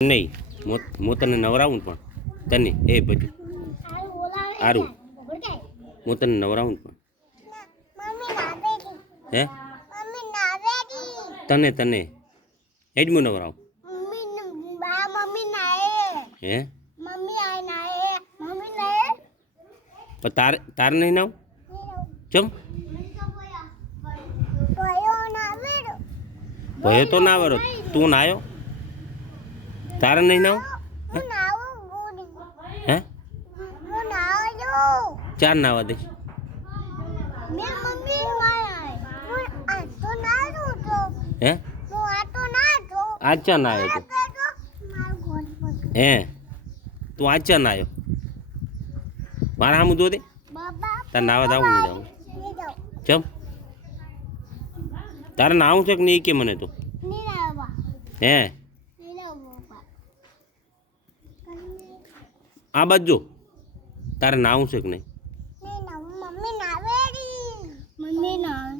નહીં હું તને નવરાવું પણ તને એ બધું સારું હું તને નવરાવું પણ હે તને તને એ જ હું નવરાવું હે પણ તાર નહીં નાવ ચમ ભયો તો ના વરો તું નાયો તારે નહીં નાવ હે ચાર નાવા દે હે આજ ચા ના આવ્યો તું હે તું આજ ચા ના આવ્યો મારા સામું દો દે તારે નાવા જવું નહીં જવું ચમ તારે નાવું છે કે નહીં કે મને તો હે આ બાજુ તારે નાવું છે કે નહીં મમ્મી નાવે